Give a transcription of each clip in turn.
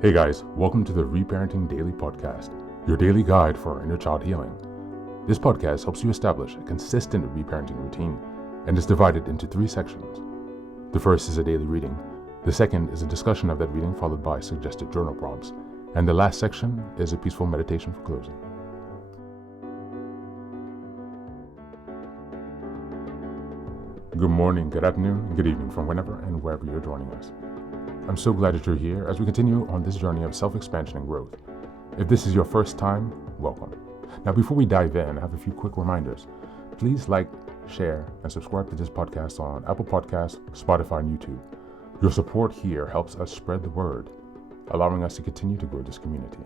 Hey guys, welcome to the Reparenting Daily podcast, your daily guide for inner child healing. This podcast helps you establish a consistent reparenting routine and is divided into 3 sections. The first is a daily reading, the second is a discussion of that reading followed by suggested journal prompts, and the last section is a peaceful meditation for closing. Good morning, good afternoon, and good evening from whenever and wherever you're joining us. I'm so glad that you're here as we continue on this journey of self-expansion and growth. If this is your first time, welcome. Now, before we dive in, I have a few quick reminders. Please like, share, and subscribe to this podcast on Apple Podcasts, Spotify, and YouTube. Your support here helps us spread the word, allowing us to continue to grow this community.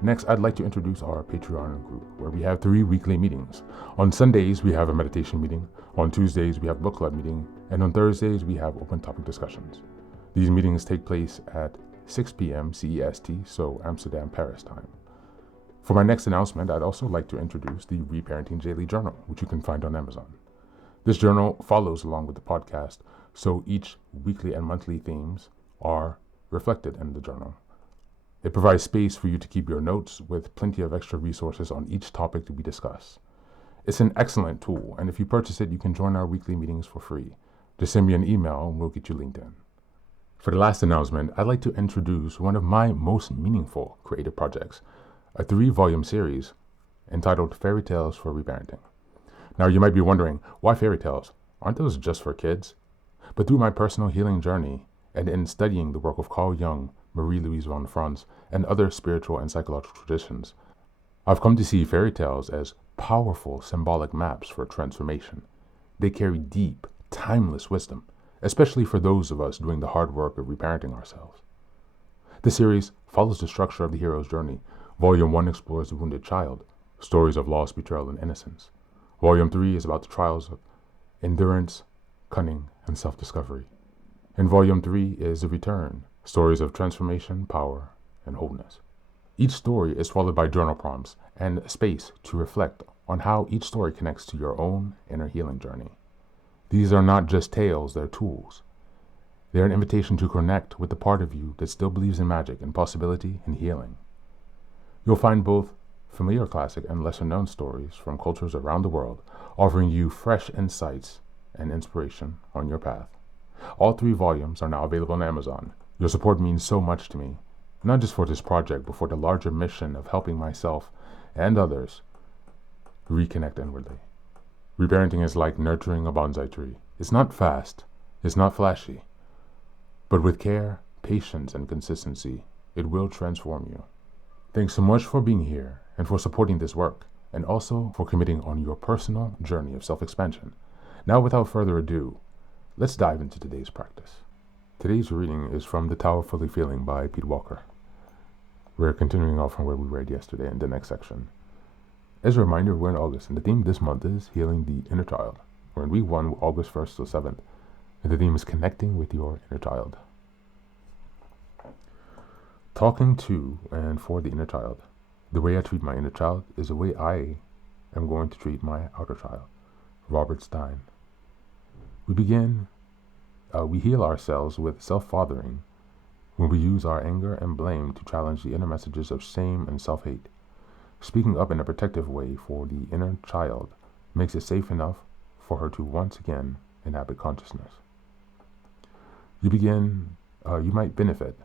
Next, I'd like to introduce our Patreon group, where we have 3 weekly meetings. On Sundays, we have a meditation meeting. On Tuesdays, we have book club meeting. And on Thursdays, we have open topic discussions. These meetings take place at 6 p.m. CEST, so Amsterdam, Paris time. For my next announcement, I'd also like to introduce the Reparenting Daily journal, which you can find on Amazon. This journal follows along with the podcast, so each weekly and monthly themes are reflected in the journal. It provides space for you to keep your notes with plenty of extra resources on each topic that we discuss. It's an excellent tool, and if you purchase it, you can join our weekly meetings for free. Just send me an email and we'll get you linked in. For the last announcement, I'd like to introduce one of my most meaningful creative projects, a 3-volume series entitled Fairy Tales for Reparenting. Now, you might be wondering, why fairy tales? Aren't those just for kids? But through my personal healing journey and in studying the work of Carl Jung, Marie-Louise von Franz, and other spiritual and psychological traditions, I've come to see fairy tales as powerful symbolic maps for transformation. They carry deep, timeless wisdom, especially for those of us doing the hard work of reparenting ourselves. The series follows the structure of the hero's journey. Volume 1 explores the wounded child, stories of loss, betrayal, and innocence. Volume 3 is about the trials of endurance, cunning, and self-discovery. And Volume 3 is the return, stories of transformation, power, and wholeness. Each story is followed by journal prompts and space to reflect on how each story connects to your own inner healing journey. These are not just tales, they're tools. They're an invitation to connect with the part of you that still believes in magic and possibility and healing. You'll find both familiar classic and lesser-known stories from cultures around the world, offering you fresh insights and inspiration on your path. All 3 volumes are now available on Amazon. Your support means so much to me, not just for this project, but for the larger mission of helping myself and others reconnect inwardly. Reparenting is like nurturing a bonsai tree. It's not fast, it's not flashy, but with care, patience, and consistency, it will transform you. Thanks so much for being here and for supporting this work, and also for committing on your personal journey of self-expansion. Now, without further ado, let's dive into today's practice. Today's reading is from The Powerfully Feeling by Pete Walker. We're continuing off from where we read yesterday in the next section. As a reminder, we're in August, and the theme this month is Healing the Inner Child. We're in week 1, August 1st to 7th, and the theme is Connecting with Your Inner Child. Talking to and for the inner child. The way I treat my inner child is the way I am going to treat my outer child. Robert Stein. We heal ourselves with self-fathering when we use our anger and blame to challenge the inner messages of shame and self-hate. Speaking up in a protective way for the inner child makes it safe enough for her to once again inhabit consciousness. You might benefit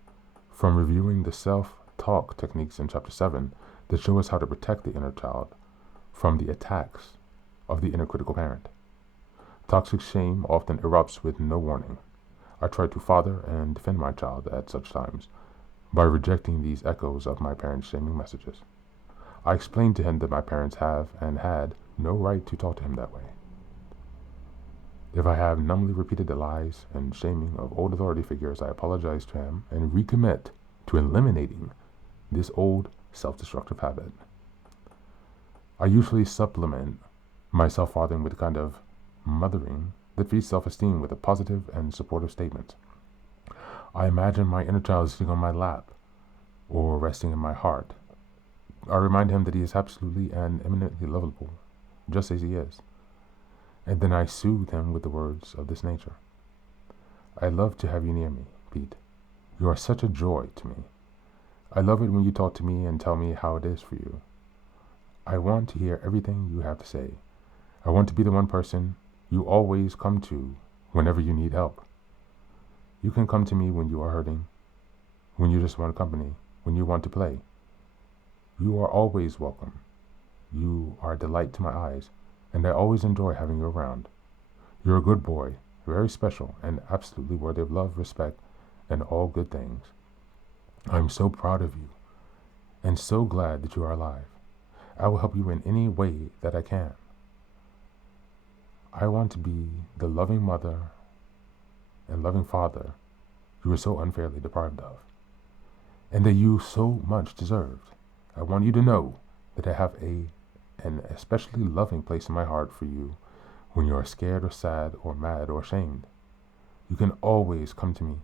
from reviewing the self-talk techniques in Chapter 7 that show us how to protect the inner child from the attacks of the inner critical parent. Toxic shame often erupts with no warning. I try to father and defend my child at such times by rejecting these echoes of my parents' shaming messages. I explained to him that my parents have and had no right to talk to him that way. If I have numbly repeated the lies and shaming of old authority figures, I apologize to him and recommit to eliminating this old self-destructive habit. I usually supplement my self-fathering with a kind of mothering that feeds self-esteem with a positive and supportive statement. I imagine my inner child sitting on my lap or resting in my heart. I remind him that he is absolutely and eminently lovable, just as he is. And then I soothe him with the words of this nature. I love to have you near me, Pete. You are such a joy to me. I love it when you talk to me and tell me how it is for you. I want to hear everything you have to say. I want to be the one person you always come to whenever you need help. You can come to me when you are hurting, when you just want company, when you want to play. You are always welcome. You are a delight to my eyes, and I always enjoy having you around. You're a good boy, very special, and absolutely worthy of love, respect, and all good things. I'm so proud of you, and so glad that you are alive. I will help you in any way that I can. I want to be the loving mother and loving father you were so unfairly deprived of, and that you so much deserved. I want you to know that I have an especially loving place in my heart for you when you are scared or sad or mad or ashamed. You can always come to me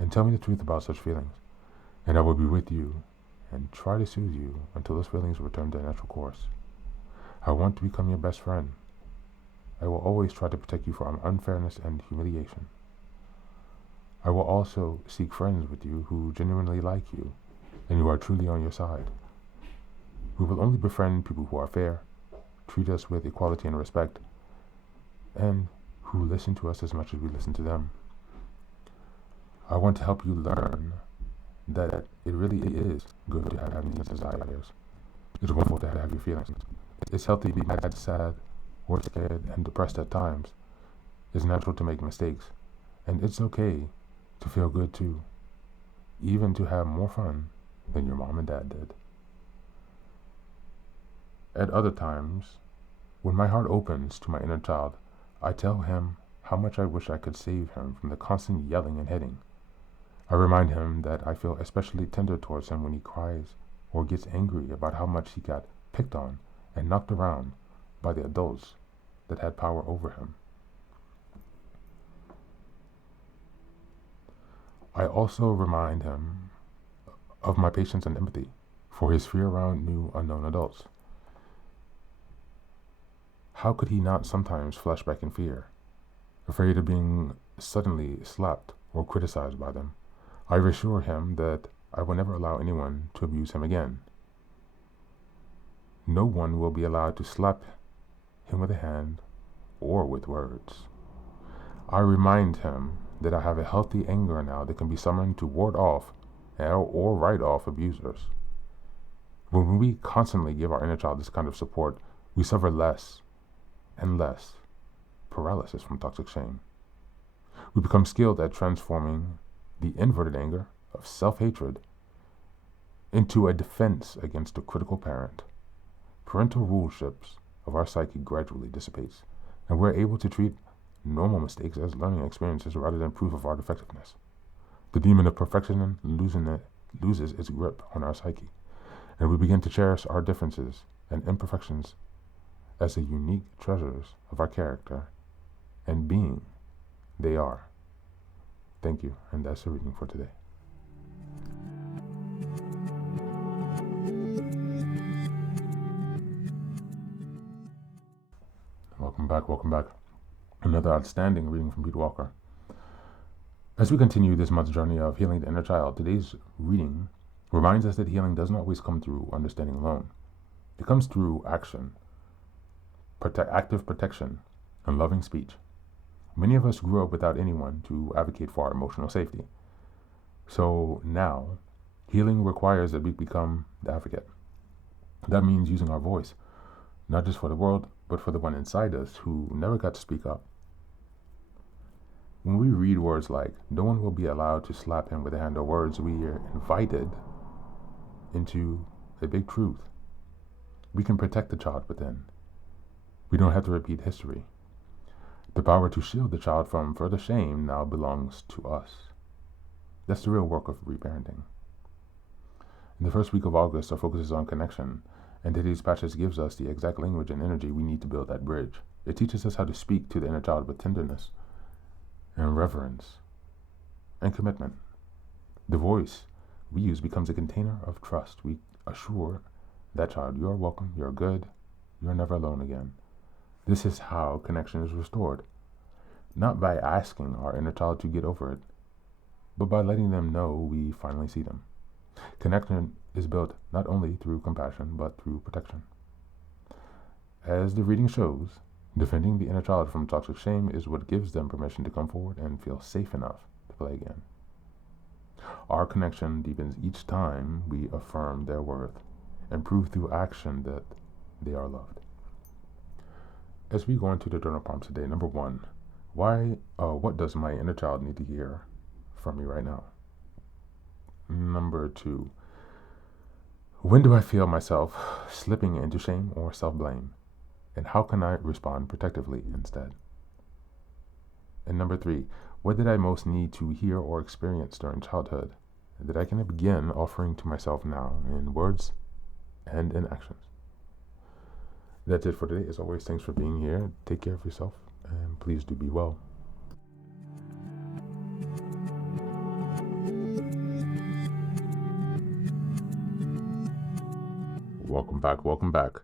and tell me the truth about such feelings, and I will be with you and try to soothe you until those feelings return to their natural course. I want to become your best friend. I will always try to protect you from unfairness and humiliation. I will also seek friends with you who genuinely like you and who are truly on your side. We will only befriend people who are fair, treat us with equality and respect, and who listen to us as much as we listen to them. I want to help you learn that it really is good to have these desires. It's wonderful to have your feelings. It's healthy to be mad, sad, or scared and depressed at times. It's natural to make mistakes, and it's okay to feel good too, even to have more fun than your mom and dad did. At other times, when my heart opens to my inner child, I tell him how much I wish I could save him from the constant yelling and hitting. I remind him that I feel especially tender towards him when he cries or gets angry about how much he got picked on and knocked around by the adults that had power over him. I also remind him of my patience and empathy for his fear around new unknown adults. How could he not sometimes flash back in fear, afraid of being suddenly slapped or criticized by them? I reassure him that I will never allow anyone to abuse him again. No one will be allowed to slap him with a hand or with words. I remind him that I have a healthy anger now that can be summoned to ward off or write off abusers. When we constantly give our inner child this kind of support, we suffer less and less paralysis from toxic shame. We become skilled at transforming the inverted anger of self-hatred into a defense against a critical parent. Parental ruleships of our psyche gradually dissipates, and we're able to treat normal mistakes as learning experiences rather than proof of our defectiveness. The demon of perfection loses its grip on our psyche, and we begin to cherish our differences and imperfections as the unique treasures of our character and being they are. Thank you, and that's the reading for today. Welcome back. Another outstanding reading from Pete Walker. As we continue this month's journey of healing the inner child, today's reading reminds us that healing doesn't always come through understanding alone. It comes through action, active protection, and loving speech. Many of us grew up without anyone to advocate for our emotional safety. So now, healing requires that we become the advocate. That means using our voice, not just for the world, but for the one inside us who never got to speak up. When we read words like, no one will be allowed to slap him with a hand, or words, we are invited into a big truth. We can protect the child within. We don't have to repeat history. The power to shield the child from further shame now belongs to us. That's the real work of reparenting. In the first week of August, our focus is on connection, and today's passage gives us the exact language and energy we need to build that bridge. It teaches us how to speak to the inner child with tenderness and reverence and commitment. The voice we use becomes a container of trust. We assure that child, you are welcome, you're good, you're never alone again. This is how connection is restored. Not by asking our inner child to get over it, but by letting them know we finally see them. Connection is built not only through compassion, but through protection. As the reading shows, defending the inner child from toxic shame is what gives them permission to come forward and feel safe enough to play again. Our connection deepens each time we affirm their worth and prove through action that they are loved. As we go into the journal prompts today, number one, what does my inner child need to hear from me right now? Number two, when do I feel myself slipping into shame or self-blame? And how can I respond protectively instead? And number three, what did I most need to hear or experience during childhood that I can begin offering to myself now in words and in actions? That's it for today. As always, thanks for being here. Take care of yourself, and please do be well. Welcome back. Welcome back.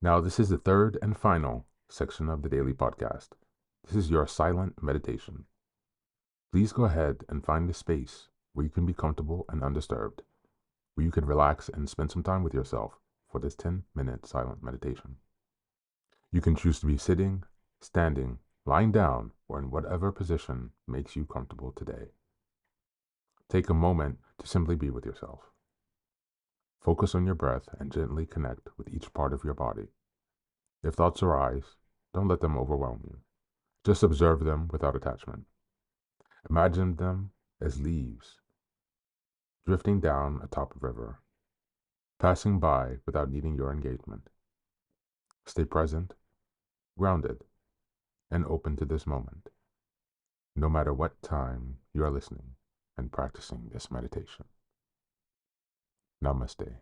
Now, this is the third and final section of the daily podcast. This is your silent meditation. Please go ahead and find a space where you can be comfortable and undisturbed, where you can relax and spend some time with yourself for this 10-minute silent meditation. You can choose to be sitting, standing, lying down, or in whatever position makes you comfortable today. Take a moment to simply be with yourself. Focus on your breath and gently connect with each part of your body. If thoughts arise, don't let them overwhelm you. Just observe them without attachment. Imagine them as leaves drifting down atop a river, passing by without needing your engagement. Stay present, grounded, and open to this moment, no matter what time you are listening and practicing this meditation. Namaste.